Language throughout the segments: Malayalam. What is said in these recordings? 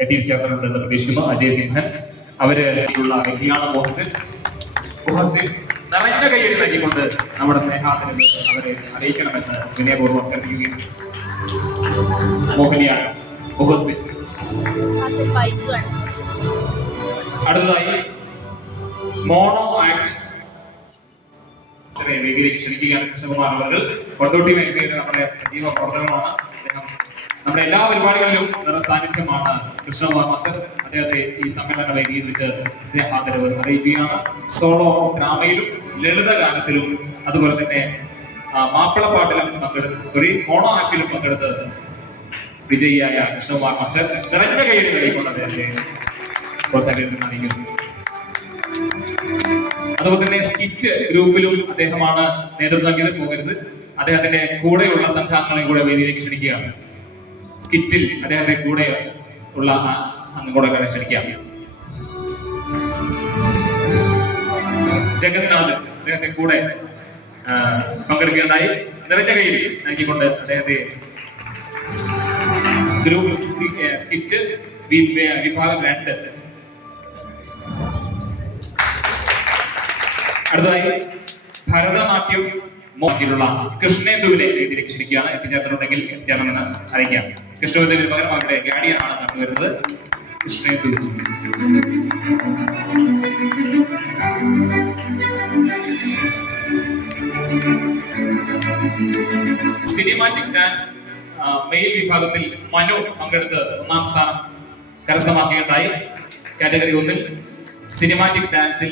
എത്തിച്ചേർന്നിട്ടുണ്ടെന്ന് പ്രതീക്ഷിക്കുന്നു. അജയ് സിംഹൻ അവർ ഉള്ള വ്യക്തിയാണ് നിറഞ്ഞ കയ്യടി നൽകിക്കൊണ്ട് നമ്മുടെ സ്നേഹാത്തിന് അവരെ അറിയിക്കണമെന്ന് വിനയപൂർവം അഭ്യർത്ഥിക്കുകയാണ്. മോഹിനിയാണ് അടുത്തതായി മോണോ ആക്ട്. ക്ഷണിക്കുകയാണ് കൃഷ്ണകുമാർ അവർ കൊണ്ടോട്ടി മേഖലയുടെ നമ്മുടെ സജീവ പ്രവർത്തനമാണ് നമ്മുടെ എല്ലാ പരിപാടികളിലും നിറ സാന്നിധ്യമാണ് കൃഷ്ണകുമാർ മാസ്റ്റർ. അദ്ദേഹത്തെ ഈ സമ്മേളന വേദിയിൽ വെച്ച് സ്നേഹാദരവ് അറിയിക്കുകയാണ്. സോളോ ഡ്രാമയിലും ലളിതഗാനത്തിലും അതുപോലെ തന്നെ മാപ്പിളപ്പാട്ടിലും പങ്കെടുത്ത് സോറി മോണോ ആക്ടിലും പങ്കെടുത്ത് വിജയിയായ കൃഷ്ണകുമാർ മാസ്റ്റർ നിറഞ്ഞ കൈയ്യടി നൽകിക്കൊണ്ട് അദ്ദേഹത്തെ അതുപോലെ തന്നെ സ്കിറ്റ് ഗ്രൂപ്പിലും അദ്ദേഹമാണ് നേതൃത്വം നൽകിയത്. പോകരുത്. അദ്ദേഹത്തിന്റെ കൂടെയുള്ള സംഘാംഗങ്ങളെ കൂടെ വേദിയിലേക്ക് ക്ഷണിക്കുകയാണ്. സ്കിറ്റിൽ അദ്ദേഹത്തെ കൂടെ ഉള്ള അംഗങ്ങളെ കൂടെ ക്ഷണിക്കുകയാണ് ജഗന്നാഥ് അദ്ദേഹത്തെ കൂടെ പങ്കെടുക്കുകയുണ്ടായി. നിറഞ്ഞ കയ്യിൽ നൽകിക്കൊണ്ട് അദ്ദേഹത്തെ ഗ്രൂപ്പ് സ്കിറ്റ് വിഭാഗം രണ്ട്. അടുത്തതായി ഭരതനാട്യം മോഹിലുള്ള കൃഷ്ണേന്ദുവിനെ വേദിയിലേക്ക് ക്ഷണിക്കുകയാണ് എത്തിച്ചേർന്നിട്ടുണ്ടെങ്കിൽ എത്തിച്ചേർന്നെന്ന് അറിയിക്കാം. കൃഷ്ണേന്ദുവിന് പകരം അവരുടെ ഗാഡിയൻ ആണ് കണ്ടുവരുന്നത് കൃഷ്ണേന്ദു സിനിമാറ്റിക് ഡാൻസ് മെയിൽ വിഭാഗത്തിൽ മനു പങ്കെടുത്ത് ഒന്നാം സ്ഥാനം കരസ്ഥമാക്കുകയുണ്ടായി കാറ്റഗറി ഒന്നിൽ സിനിമാറ്റിക് ഡാൻസിൽ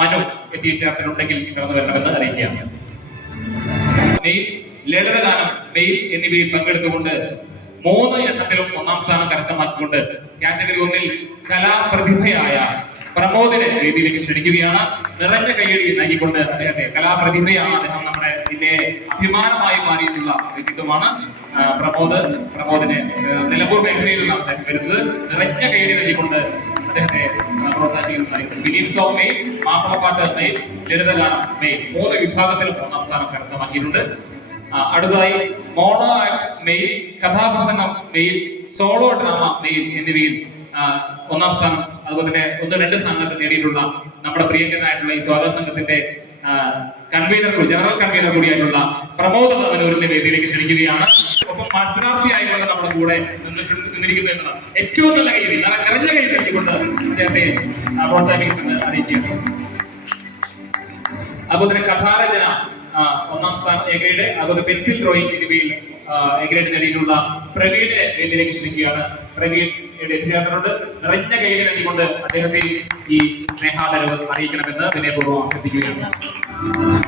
മനു എത്തിച്ചേർത്തിട്ടുണ്ടെങ്കിൽ കടന്നു വരണമെന്ന് അറിയിക്കുകയാണ്. മെയിൽ ലളിതഗാനം മെയിൽ എന്നിവയിൽ പങ്കെടുത്തുകൊണ്ട് മൂന്ന് എണ്ണത്തിലും ഒന്നാം സ്ഥാനം കരസ്ഥമാക്കിക്കൊണ്ട് കാറ്റഗറി ഒന്നിൽ കലാപ്രതിഭയായ പ്രമോദിനെ വേദിയിലേക്ക് ക്ഷണിക്കുകയാണ്. നിറഞ്ഞ കയ്യടി നൽകിക്കൊണ്ട് അദ്ദേഹത്തെ കലാപ്രതിഭയാണ് അദ്ദേഹം നമ്മുടെ ഇതിന്റെ അഭിമാനമായി മാറിയിട്ടുള്ള വ്യക്തിത്വമാണ്. പ്രമോദ് പ്രമോദിനെ നിലമ്പൂർ മേഖലയിൽ നിന്നാണ് വരുന്നത്. നിറഞ്ഞ കയ്യടി നൽകിക്കൊണ്ട് അദ്ദേഹത്തെ പ്രോത്സാഹിപ്പിക്കുന്നു ഫിലിംസ് ഓഫ് മെയ് മാപ്പിളപ്പാട്ട് മെയ് ലളിതഗാനം മെയ് മൂന്ന് വിഭാഗത്തിലും ഒന്നാം സ്ഥാനം കരസ്ഥമാക്കിയിട്ടുണ്ട്. അടുത്തതായി മോണോ ആക്ട് മെയിൽ കഥാപ്രസംഗം മെയിൽ സോളോ ഡ്രാമ മെയിൽ എന്നിവയിൽ ഒന്നാം സ്ഥാനം അതുപോലെ തന്നെ ഒന്ന് രണ്ട് സ്ഥാനങ്ങളൊക്കെ നേടിയിട്ടുള്ള നമ്മുടെ പ്രിയങ്കരനായിട്ടുള്ള ഈ സ്വാഗത സംഘത്തിന്റെ കൺവീനർ ജനറൽ കൺവീനർ കൂടിയായിട്ടുള്ള പ്രമോദ് തവനൂരിന്റെ വേദിയിലേക്ക് ക്ഷണിക്കുകയാണ്. ഒപ്പം മത്സരാർത്ഥിയായിട്ടുള്ള നമ്മുടെ കൂടെ നിന്നിട്ടുണ്ട് നിന്നിരിക്കുന്നു എന്നതാണ്. ഏറ്റവും നല്ല കൈ നിറഞ്ഞ കൈ നൽകിക്കൊണ്ട് ചേട്ടയെ ആ, പ്രോത്സാഹിപ്പിക്കുമെന്ന് അറിയിക്കുകയാണ്. അതുപോലെ തന്നെ കഥാരചന ഒന്നാം സ്ഥാനം എ ഗ്രേഡ് അതുപോലെ പെൻസിൽ ഡ്രോയിങ് എന്നിവയിൽ എ ഗ്രേഡ് നേടിയിട്ടുള്ള പ്രവീണ് എന്നിലേക്ക് ക്ഷണിക്കുകയാണ്. പ്രവീൺ എത്തിച്ചേർന്നിട്ടുണ്ട് നിറഞ്ഞ കൈയ്യടി നൽകിക്കൊണ്ട് അദ്ദേഹത്തെ ഈ സ്നേഹാദരവ് അറിയിക്കണമെന്ന് വിനയപൂർവം അഭ്യർത്ഥിക്കുകയാണ്.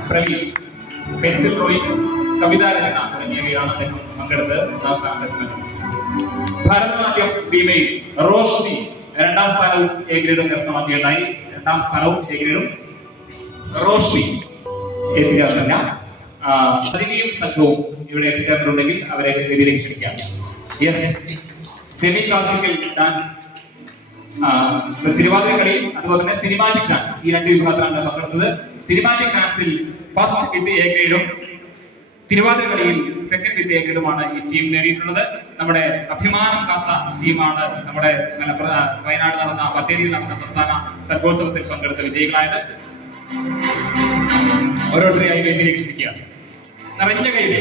പ്രവീൺ പെൻസിൽ ഡ്രോയിങ് കവിതാരചന തുടങ്ങിയവയാണ് അദ്ദേഹം പങ്കെടുത്ത് ഒന്നാം സ്ഥാനം കരസ്ഥമാക്കിയത് ഭരതനാട്യം ഫീമെയിൽ റോഷ്നി രണ്ടാം സ്ഥാനവും എ ഗ്രേഡും കരസ്ഥമാക്കിയുണ്ടായി രണ്ടാം സ്ഥാനവും എ ഗ്രേഡും റോഷ്നി എത്തിച്ചേർന്നില്ല സജിനിയും സംഘവും ഇവിടെ എത്തിച്ചേർന്നിട്ടുണ്ടെങ്കിൽ അവരെ വേദിയിലേക്ക് ക്ഷണിക്കാം. Yes semi classical dance Thiruvathira കളിയും അതുപോലെ തന്നെ സിനിമാറ്റിക് ഡാൻസ് ഈ രണ്ട് വിഭാഗത്തിലാണ് പങ്കെടുത്തത്. സിനിമാറ്റിക് ഡാൻസിൽ ഫസ്റ്റ് വിത്ത് എ ഗ്രേഡും തിരുവാതിര സെക്കൻഡ് വിത്ത് എ ഗ്രേഡുമാണ് ഈ ടീം നേടിയിട്ടുള്ളത്. നമ്മുടെ അഭിമാനം കാത്ത ടീമാണ് നമ്മുടെ വയനാട് നടന്ന ബത്തേരിയിൽ നടന്ന സംസ്ഥാന സർഗോത്സവത്തിൽ പങ്കെടുത്ത വിജയികളായത്. ഓരോരുത്തരെയായി അതിനെ നിരീക്ഷിക്കുക. നിറഞ്ഞ കയ്യിൽ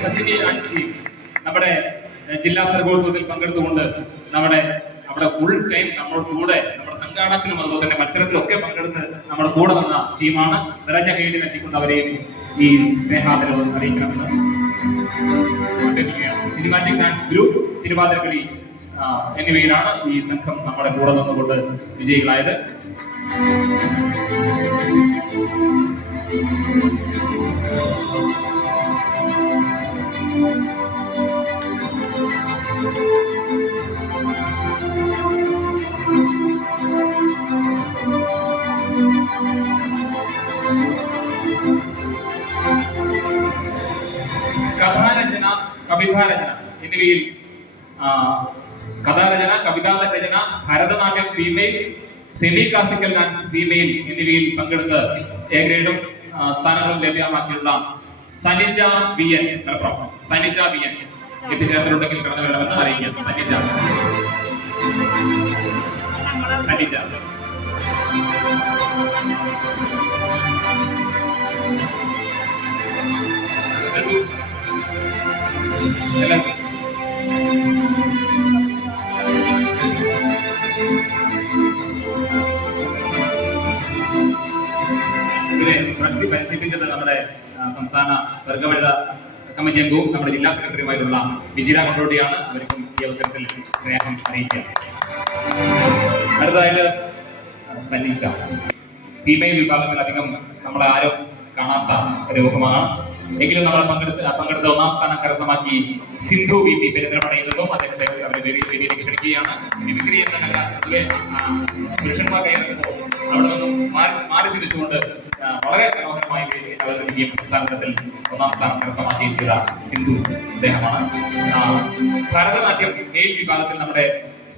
സച്ചിനി ആൻഡ് ടീം നമ്മുടെ ജില്ലാ സർഗോത്സവത്തിൽ പങ്കെടുത്തുകൊണ്ട് നമ്മുടെ നമ്മുടെ ഫുൾ ടൈം നമ്മുടെ കൂടെ നമ്മുടെ സംഘാടനത്തിലും അതുപോലെ തന്നെ മത്സരത്തിലൊക്കെ പങ്കെടുത്ത് നമ്മുടെ കൂടെ നിന്ന ടീമാണ് നിറഞ്ഞ കയ്യിൽ നൽകിക്കൊണ്ട് അവരെയും ഈ സ്നേഹാദരവ് അറിയിക്കണമെന്ന്. സിനിമാറ്റിക് ഡാൻസ് ഗ്രൂപ്പ് തിരുവാതിരക്കളി എന്നിവയിലാണ് ഈ സംഘം നമ്മുടെ കൂടെ നിന്നുകൊണ്ട് വിജയികളായത്. കഥാരചന കവിതാരചന എന്നിവയിൽ കഥാരചന കവിതാരചന Bharatanatyam female semi classical dance female എന്നിവയിൽ പങ്കെടുത്ത് എ ഗ്രേഡും സ്ഥാനങ്ങളും ലഭ്യമാക്കിയുള്ള Sanija V N Sanija V N എത്തിച്ചേർത്തിട്ടുണ്ടെങ്കിൽ കടന്നു വരണമെന്ന് അറിയിക്കാം. സനിജ. സനിജ. Thank എല്ലാവർക്കും പ്രശ്നം പരിശീലിപ്പിച്ചത് നമ്മുടെ സംസ്ഥാന സർഗവനിത കമ്മിറ്റി അംഗവും നമ്മുടെ ജില്ലാ സെക്രട്ടറിയുമായിട്ടുള്ള വിജില കൊണ്ടോട്ടിയാണ് അവർക്കും ഈ അവസരത്തിൽ സ്നേഹം അറിയിക്കുക അടുത്തതായിട്ട് സന്നിച്ച ഫീമെയിൽ വിഭാഗത്തിൽ അധികം നമ്മളെ ആരും കാണാത്ത ഒരു മുഖമാണ് എങ്കിലും നമ്മളെ പങ്കെടുത്ത് പങ്കെടുത്ത ഒന്നാം സ്ഥാനം കരസ്ഥമാക്കി സിന്ധു വി പി പെരുന്തൽമണയിൽ നിന്നും അദ്ദേഹത്തെ അവരെ വേദി വേദിയിലേക്ക് ക്ഷണിക്കുകയാണ്. മിമിക്രി എന്ന കല പുരുഷന്മാർ കയറുമ്പോൾ അവിടെ നിന്നും മാറി മാറി വളരെ മനോഹരമായി വേദിയിൽ അവതരിപ്പിക്കുകയും സംസ്ഥാനത്തിൽ ഒന്നാം സ്ഥാനം കരസ്ഥമാക്കുകയും ചെയ്ത സിന്ധു അദ്ദേഹമാണ് ഭരതനാട്യം മെയിൽ വിഭാഗത്തിൽ നമ്മുടെ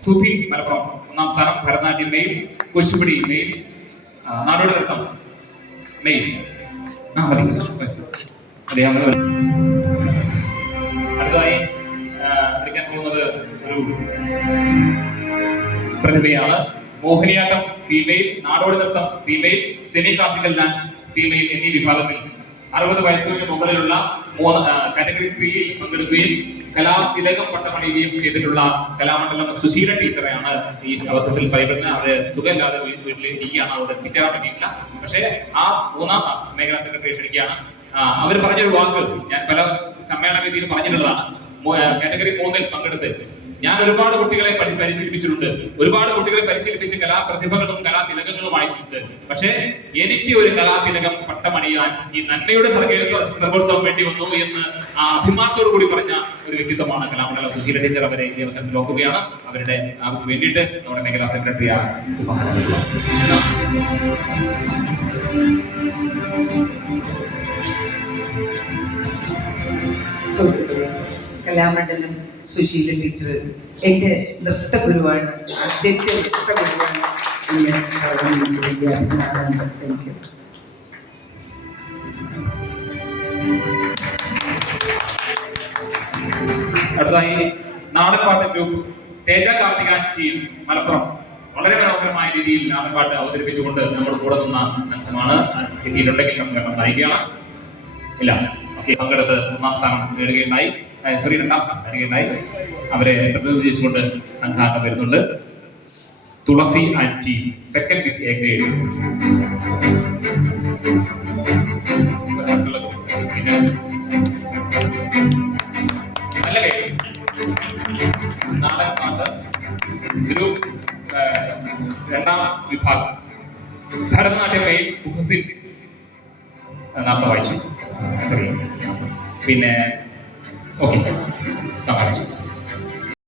സുഫി മലപ്പുറം ഒന്നാം സ്ഥാനം ഭരതനാട്യം മെയിൽ കുശുപിടി മെയിൽ നാടോടി നൃത്തം മെയിൽ. ആ അടുത്തതായി പഠിക്കാൻ പോകുന്നത് ഒരു പ്രതിഭയാണ് മോഹിനിയാട്ടം. ഫീമെയിൽ നാടോടി നൃത്തം female semi classical dance female എന്നീ വിഭാഗത്തിൽ. അറുപത് വയസ്സിന് മുകളിലുള്ള മൂന്ന് കാറ്റഗറി ത്രീയിൽ പങ്കെടുക്കുകയും കലാതിലകം പട്ടമണിയുകയും ചെയ്തിട്ടുള്ള കലാമണ്ഡലം സുശീല ടീച്ചറെയാണ് ഈ അവസരത്തിൽ ഭയപ്പെടുന്നത് അവർ സുഖമില്ലാതെ വീട്ടിലെ ഇരിക്കുകയാണ്. അവിടെ എത്തിച്ചേരാൻ പറ്റിയിട്ടില്ല. പക്ഷേ ആ മൂന്നാം മേഖലാ സെക്രട്ടറി ക്ഷണിക്കുകയാണ് അവർ പറഞ്ഞൊരു വാക്ക് ഞാൻ പല സമ്മേളന വേദിയിൽ പറഞ്ഞിട്ടുള്ളതാണ്. കാറ്റഗറി മൂന്നിൽ പങ്കെടുത്ത് ഞാൻ ഒരുപാട് കുട്ടികളെ പരി- പരിശീലിപ്പിച്ചിട്ടുണ്ട്. ഒരുപാട് കുട്ടികളെ പരിശീലിപ്പിച്ച് കലാപ്രതിഭകളും കലാതിലകങ്ങളും അയച്ചിട്ടുണ്ട് പക്ഷേ എനിക്ക് ഒരു കലാതിലകം പട്ടമണിയാൻ ഈ നന്മയുടെ സർഗോത്സവം വേണ്ടി വന്നു എന്ന് ആ അഭിമാനത്തോടു കൂടി പറഞ്ഞ ഒരു വ്യക്തിത്വമാണ് കലാമണ്ഡലം സുശീല ടീച്ചർ അവരെ ഈ അവസരത്തിൽ നോക്കുകയാണ് അവരുടെ അവർക്ക് വേണ്ടിയിട്ട് നമ്മുടെ മേഖലാ സെക്രട്ടറി കലാമണ്ഡലം സുശീല ടീച്ചർ എന്റെ നൃത്ത ഗുരുവാണ്. ആദ്യത്തെ നൃത്ത ഗുരുവാണ് താങ്ക് യു അടുത്തായി നാടൻപാട്ട് ഗ്രൂപ്പ് തേജ കാർത്തിക ടീം മലപ്പുറം. വളരെ മനോഹരമായ രീതിയിൽ നാടൻപാട്ട് അവതരിപ്പിച്ചുകൊണ്ട് നമ്മുടെ കൂടെ നിന്ന സംഘമാണ്. എത്തിയിട്ടുണ്ടെങ്കിൽ നമുക്ക് ഇല്ല. ഓക്കെ പങ്കെടുത്ത് ഒന്നാം സ്ഥാനം നേടുകയുണ്ടായി. സോറി രണ്ടാം സ്ഥാനം അവരെ പ്രതിനിധീകരിച്ചുകൊണ്ട് സംഘാംഗം വരുന്നുണ്ട്. Thulasi and team second with A grade നല്ല രണ്ടാം വിഭാഗം. ഭരതനാട്യം മെയിൽ മുഖസിൻ വായിച്ചു. പിന്നെ ഓക്കെ സമ്മാനിച്ചു